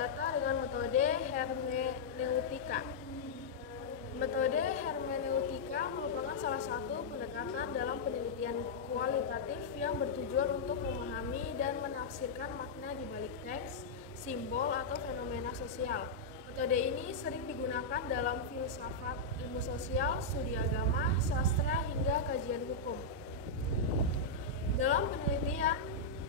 data dengan metode hermeneutika. Metode hermeneutika merupakan salah satu pendekatan dalam penelitian kualitatif yang bertujuan untuk memahami dan menafsirkan makna di balik teks, simbol, atau fenomena sosial. Metode ini sering digunakan dalam filsafat, ilmu sosial, studi agama, sastra, hingga kajian hukum. Dalam penelitian,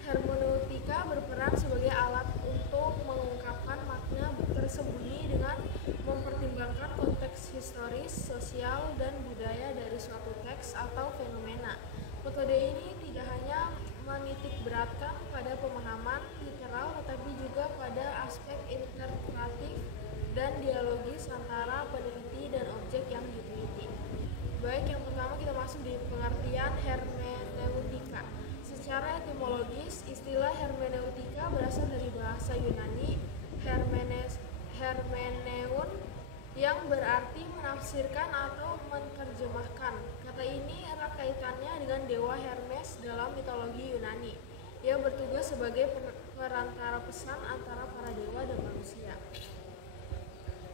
hermeneutika berperan sebagai alat untuk mengungkapkan makna tersembunyi dengan mempertimbangkan konteks historis, sosial, dan budaya dari suatu teks atau fenomena. Metode ini tidak hanya menitik beratkan pada pemahaman literal, tetapi juga pada aspek interpretatif dan dialogis antara peneliti dan objek yang diteliti. Baik, yang pertama kita masuk di pengertian hermeneutika. Secara etimologis, istilah hermeneutika berasal dari bahasa Yunani hermeneun yang berarti menafsirkan atau menerjemahkan. Kata ini erat kaitannya dengan dewa Hermes dalam mitologi Yunani. Ia bertugas sebagai perantara pesan antara para dewa dan manusia.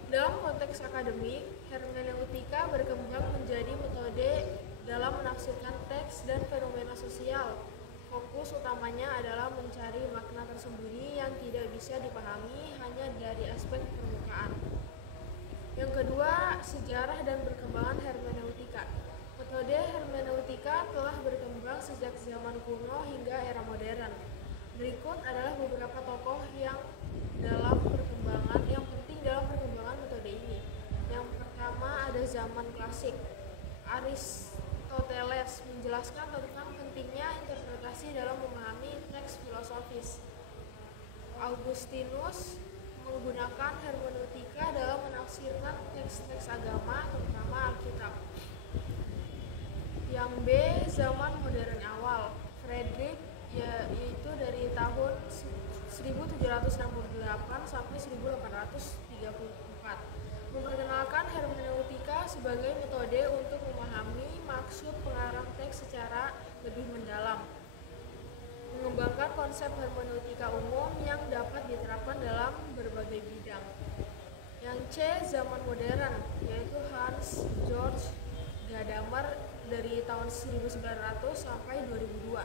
Dalam konteks akademik, hermeneutika berkembang menjadi metode dalam menafsirkan teks dan fenomena sosial. Fokus utamanya adalah mencari makna tersembunyi yang tidak bisa dipahami hanya dari aspek permukaan. Yang kedua, sejarah dan perkembangan hermeneutika. Metode hermeneutika telah berkembang sejak zaman kuno hingga era modern. Berikut adalah beberapa tokoh yang penting dalam perkembangan metode ini. Yang pertama ada zaman klasik. Aristoteles menjelaskan tentang pentingnya interpretasi dalam memahami teks filosofis. Augustinus menggunakan hermeneutika dalam menafsirkan teks-teks agama, terutama Alkitab. Yang B, zaman modern awal. Friedrich yaitu dari tahun 1768 sampai 1834 memperkenalkan hermeneutika sebagai metode untuk memahami maksud pengarang teks secara lebih mendalam. Mengembangkan konsep hermeneutika umum yang dapat diterapkan dalam berbagai bidang. Yang C, zaman modern, yaitu Hans Georg Gadamer dari tahun 1900 sampai 2002.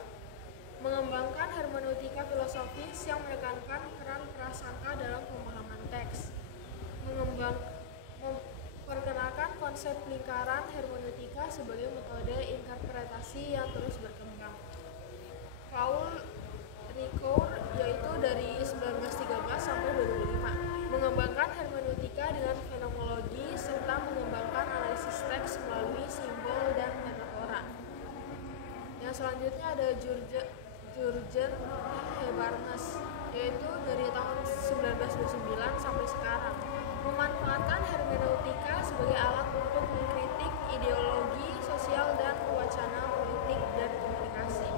Mengembangkan hermeneutika filosofis yang menekankan peran prasangka dalam pemahaman teks. Memperkenalkan konsep lingkaran hermeneutika sebagai metode interpretasi yang terus berkembang. Paul Ricoeur yaitu dari 1913 sampai 2005 mengembangkan hermeneutika dengan fenomenologi serta mengembangkan analisis teks melalui simbol dan metafora. Yang selanjutnya ada Jurgen Habermas yaitu dari tahun 1929 sampai sekarang memanfaatkan hermeneutika sebagai alat untuk mengkritik ideologi sosial dan wacana politik dan komunikasi.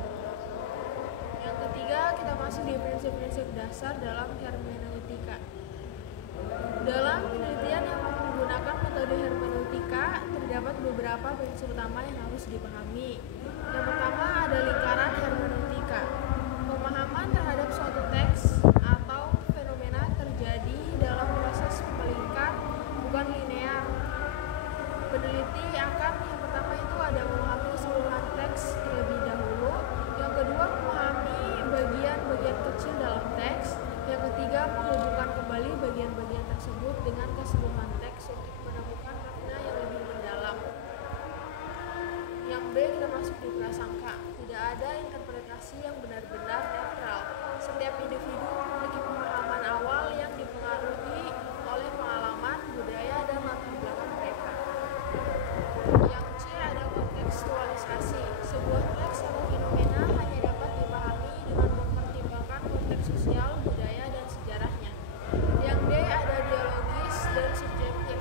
Yang ketiga, kita masuk di prinsip-prinsip dasar dalam hermeneutika. Dalam penelitian yang menggunakan metode hermeneutika, terdapat beberapa prinsip utama yang harus dipahami. Yang pertama ada lingkaran hermeneutika. Pemahaman terhadap suatu teks atau fenomena terjadi dalam proses melingkar, bukan linear. Peneliti akan yang pertama itu ada memahami keseluruhan teks terlebih dahulu. Yang kedua memahami bagian-bagian kecil dalam teks. Yang ketiga menghubungkan kembali bagian-bagian tersebut dengan keseluruhan teks untuk menemukan makna yang lebih mendalam. Yang B, kita masuk di prasangka. Tidak ada interpretasi yang benar-benar netral. Setiap individu memiliki pemahaman awal yang dipengaruhi oleh pengalaman, budaya, dan latar belakang mereka. Yang C ada kontekstualisasi. Sebuah teks atau fenomena hanya dapat dipahami dengan mempertimbangkan konteks sosial, budaya, dan sejarahnya. Yang D ada dialogis dan subjektif.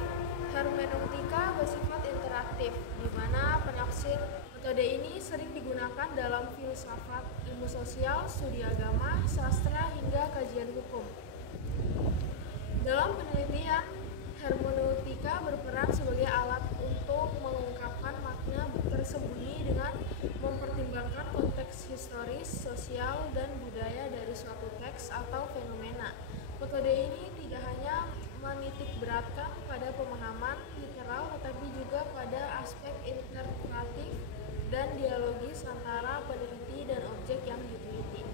Hermeneutika bersifat interaktif, di mana penafsir metode ini sering digunakan dalam filsafat, ilmu sosial, studi agama, sastra, hingga kajian hukum. Dalam penelitian, hermeneutika berperan sebagai alat untuk mengungkapkan makna tersembunyi dengan mempertimbangkan konteks historis, sosial, dan budaya dari suatu teks atau fenomena. Metode ini tidak simbiologis antara peneliti dan objek yang diteliti.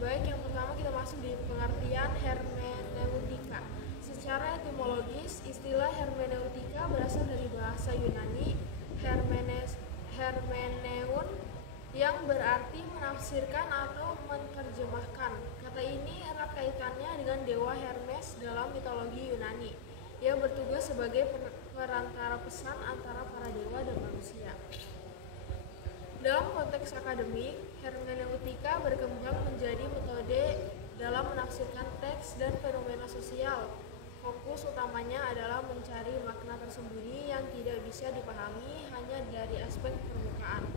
Baik, yang pertama kita masuk di pengertian hermeneutika. Secara etimologis, istilah hermeneutika berasal dari bahasa Yunani hermeneun yang berarti menafsirkan atau menerjemahkan. Kata ini erat kaitannya dengan dewa Hermes dalam mitologi Yunani. Ia bertugas sebagai perantara pesan antara para dewa dan manusia. Dalam konteks akademik, hermeneutika berkembang menjadi metode dalam menafsirkan teks dan fenomena sosial. Fokus utamanya adalah mencari makna tersembunyi yang tidak bisa dipahami hanya dari aspek permukaan.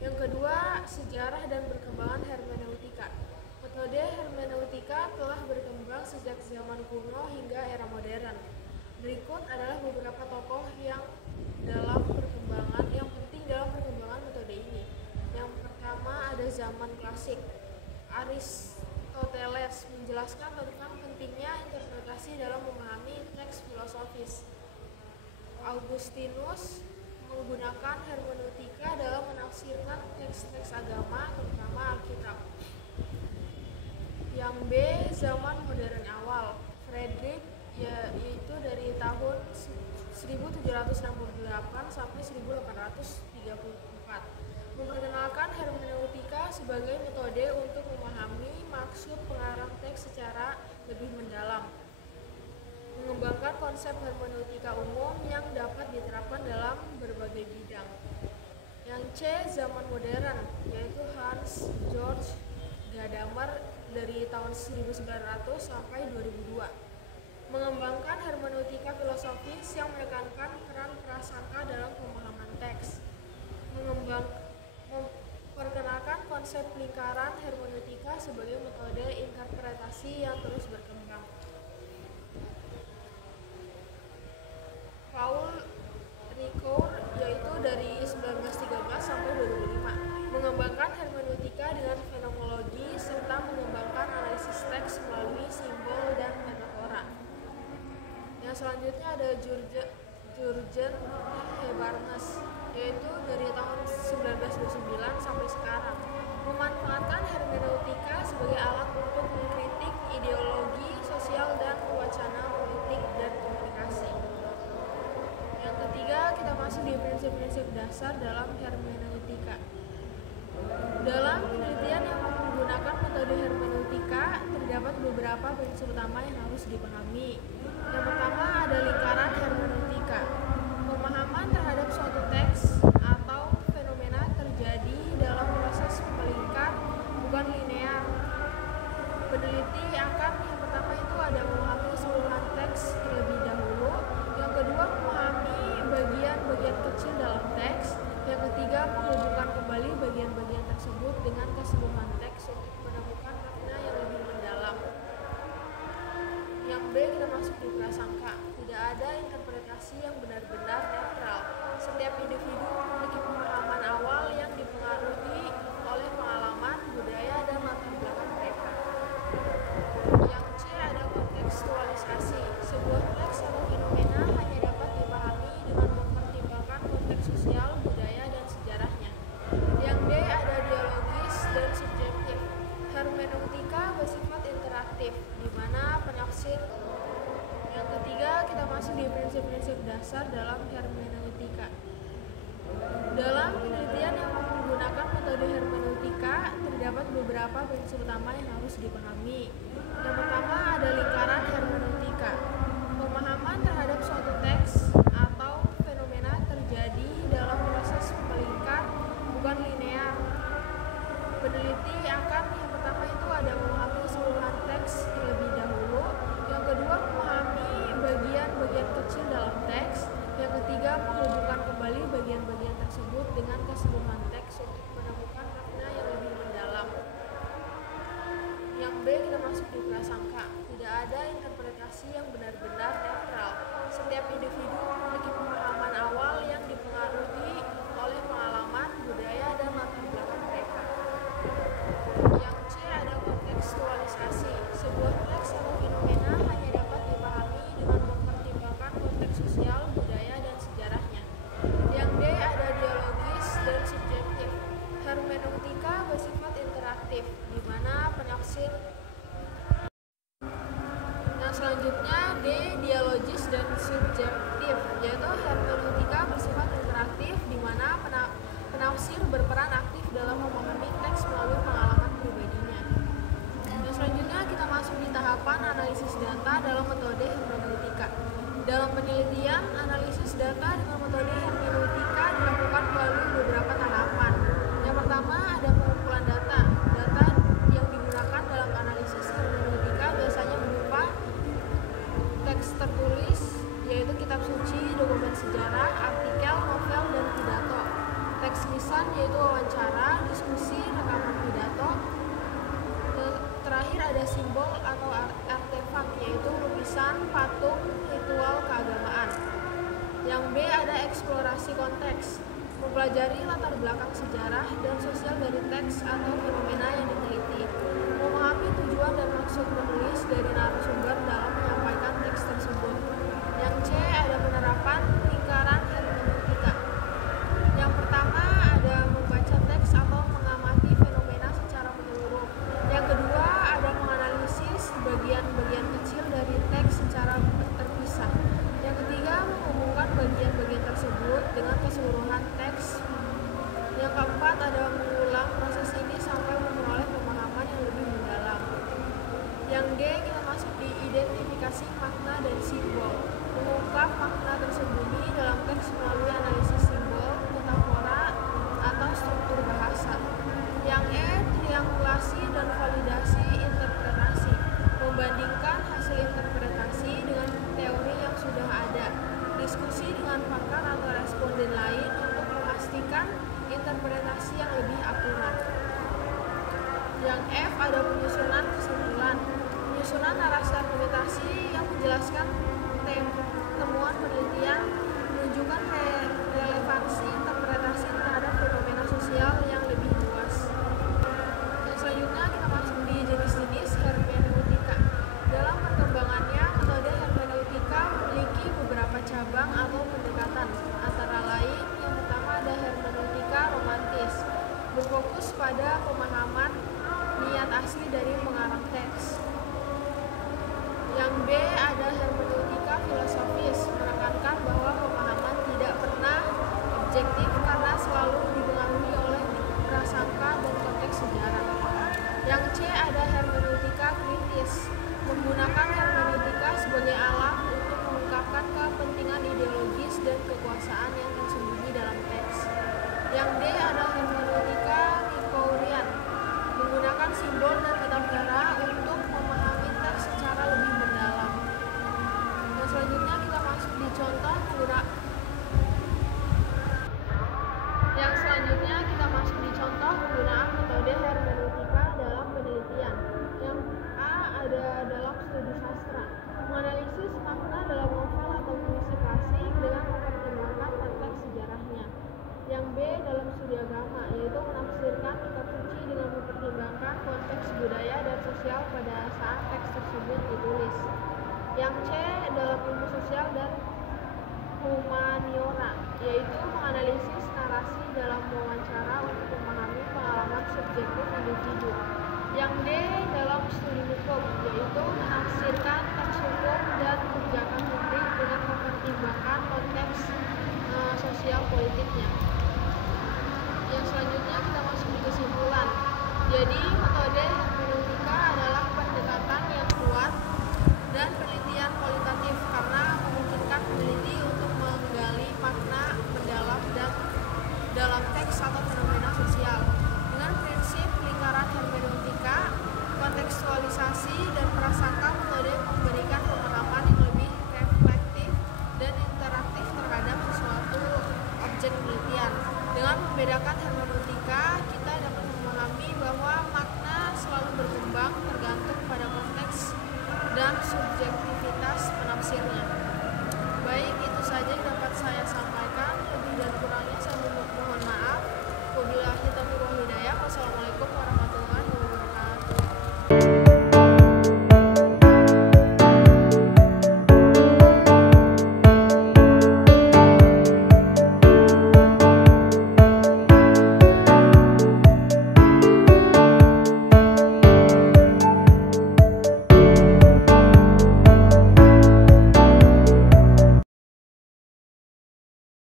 Yang kedua, sejarah dan perkembangan hermeneutika. Metode hermeneutika telah berkembang sejak zaman kuno hingga era modern. Berikut adalah beberapa tokoh yang penting dalam perkembangan metode ini. Yang pertama ada zaman klasik. Aristoteles menjelaskan tentang pentingnya interpretasi dalam memahami teks filosofis. Augustinus menggunakan hermeneutika dalam menafsirkan teks-teks agama, terutama Alkitab. Yang B, zaman modern awal. Friedrich yaitu dari tahun 1768 sampai 1834 memperkenalkan hermeneutika sebagai metode untuk memahami maksud pengarang teks secara lebih mendalam. Mengembangkan konsep hermeneutika umum yang dapat diterapkan dalam berbagai bidang. Yang C, zaman modern, yaitu Hans Georg Gadamer dari tahun 1900 sampai 2002. Mengembangkan hermeneutika filosofis yang menekankan peran prasangka dalam pemahaman teks. Memperkenalkan konsep lingkaran hermeneutika sebagai metode interpretasi yang terus berkembang. Paul Ricoeur yaitu dari 1913 sampai 2005 mengembangkan hermeneutika dengan fenomenologi serta mengembangkan analisis teks melalui simbol dan metafora. Yang selanjutnya ada Jurgen Habermas yaitu dari tahun 1929 sampai sekarang memanfaatkan hermeneutika sebagai alat untuk mengkritik ideologi sosial dan wacana politik dan komunikasi. Yang ketiga, kita masuk di prinsip-prinsip dasar dalam hermeneutika. Dalam penelitian yang menggunakan metode hermeneutika, terdapat beberapa prinsip utama yang harus dipahami. Yang pertama ada lingkaran hermeneutika. Pemahaman terhadap suatu teks atau fenomena terjadi dalam proses melingkar, bukan linear. Peneliti akan yang pertama itu ada memahami keseluruhan teks terlebih dahulu. Yang kedua memahami bagian-bagian kecil dalam teks. Yang ketiga menghubungkan kembali bagian-bagian tersebut dengan keseluruhan teks untuk menemukan makna yang lebih mendalam. Yang B, kita masuk di prasangka. Tidak ada interpretasi yang benar-benar netral. Setiap individu memiliki pemahaman awal yang dipengaruhi oleh pengalaman, budaya, dan latar belakang mereka. Yang C ada kontekstualisasi. Sebuah teks atau fenomena hanya dapat dipahami dengan mempertimbangkan konteks sosial, budaya, dan sejarahnya. Yang D ada dialogis dan subjektif. Hermeneutika bersifat interaktif, di mana penafsir. Yang ketiga, kita masuk di prinsip-prinsip dasar dalam hermeneutika. Dalam penelitian yang menggunakan metode hermeneutika, terdapat beberapa prinsip utama yang harus dipahami. Yang pertama ada lingkaran hermeneutika. Pemahaman terhadap suatu teks atau fenomena terjadi dalam proses melingkar, bukan linear. Peneliti akan yang pertama itu ada memahami keseluruhan teks terlebih dahulu. Yang kedua memahami bagian-bagian kecil dalam teks. Yang ketiga menghubungkan kembali bagian-bagian tersebut dengan keseluruhan teks untuk menemukan makna yang lebih mendalam. Yang B, kita masuk di prasangka. Tidak ada interpretasi yang benar-benar netral. Setiap individu memiliki pemahaman awal yang dipengaruhi oleh pengalaman, budaya, dan latar belakang mereka. Yang C ada kontekstualisasi. Sebuah teks atau fenomena hanya dapat dipahami dengan mempertimbangkan konteks sosial, budaya, dan sejarahnya. Dalam penelitian, analisis data dengan metode hermeneutika dilakukan melalui beberapa tahapan. Yang pertama ada pengumpulan data. Data yang digunakan dalam analisis hermeneutika biasanya berupa teks tertulis, yaitu kitab suci, dokumen sejarah, artikel, novel, dan pidato. Teks lisan yaitu wawancara, diskusi, rekaman pidato. Terakhir ada simbol atau artefak, yaitu lukisan, patung, ritual keagamaan. Yang B ada eksplorasi konteks, mempelajari latar belakang sejarah dan sosial dari teks atau fenomena yang diteliti, memahami tujuan dan maksud penulis dari narasumber dalam menyampaikan teks tersebut. Yang C ada penerapan lingkaran hermeneutika. Yang pertama ada membaca teks atau mengamati fenomena secara menyeluruh. Yang kedua ada menganalisis bagian-bagian kecil dari teks secara terpisah. Yang ketiga menghubungkan bagian-bagian tersebut dengan keseluruhan teks. Yang keempat ada mengulang proses ini sampai memperoleh pemahaman yang lebih mendalam. Yang D kita masuk di identifikasi makna dan simbol, mengungkap makna tersembunyi dalam teks melalui analisis simbol, metafora, atau struktur bahasa. Yang E triangulasi dan validasi interpretasi, membandingkan hasil interpretasi dengan teori yang sudah ada, diskusi dengan pakar atau responden lain untuk memastikan interpretasi yang lebih akurat. Yang F ada penyusunan kesimpulan, penyusunan narasi argumentasi yang menjelaskan temuan penelitian, menunjukkan relevansi interpretasi terhadap fenomena sosial yang lebih luas. Yang selanjutnya kita masuk di jenis-jenis hermeneutika. Dalam perkembangannya, metode hermeneutika memiliki beberapa cabang atau pendekatan. Antara lain, yang pertama ada hermeneutika romantis, berfokus pada pemahaman niat asli dari pengarang teks. Yang B ada hermeneutika filosofis, menekankan bahwa pemahaman tidak pernah objektif karena selalu dipengaruhi oleh prasangka dan konteks sejarah. Yang C ada hermeneutika kritis, menggunakan hermeneutika sebagai alat untuk mengungkapkan kepentingan ideologis dan kekuasaan yang tersembunyi dalam teks. Yang D ada hermeneutika Ricoeurian, menggunakan simbol dan metafora untuk memahami teks secara lebih mendalam. Dan selanjutnya kita masuk di contoh penggunaan metode hermeneutika dalam penelitian. Yang A ada dalam studi sastra, menganalisis makna dalam novel atau puisi klasik dengan mempertimbangkan konteks sejarahnya. Yang B dalam studi agama, yaitu menafsirkan kitab suci dengan mempertimbangkan konteks budaya dan sosial pada saat teks tersebut ditulis. Yang C dalam ilmu sosial dan humaniora, yaitu menganalisis narasi dalam wawancara untuk memahami pengalaman subjektif individu. Yang D dalam studi hukum, yaitu menafsirkan teks hukum dan kebijakan publik dengan mempertimbangkan konteks sosial politiknya. Yang selanjutnya kita masuk di kesimpulan. Jadi metode hermeneutika adalah pendekatan yang kuat dan penelitian kualitatif karena memungkinkan peneliti untuk menggali makna mendalam dan dalam teks atau fenomena sosial. Dengan prinsip lingkaran hermeneutika, kontekstualisasi dan prasangka, metode memberikan pemahaman yang lebih reflektif dan interaktif terhadap sesuatu objek penelitian. Dengan membedakan hermeneutika, kita dapat memahami bahwa makna selalu berkembang tergantung pada konteks dan subjektivitas penafsirnya. Baik, itu saja yang dapat saya sampaikan. Lebih dan kurangnya saya mohon maaf. Wabillahi taufiq wal hidayah. Wassalamualaikum warahmatullahi wabarakatuh.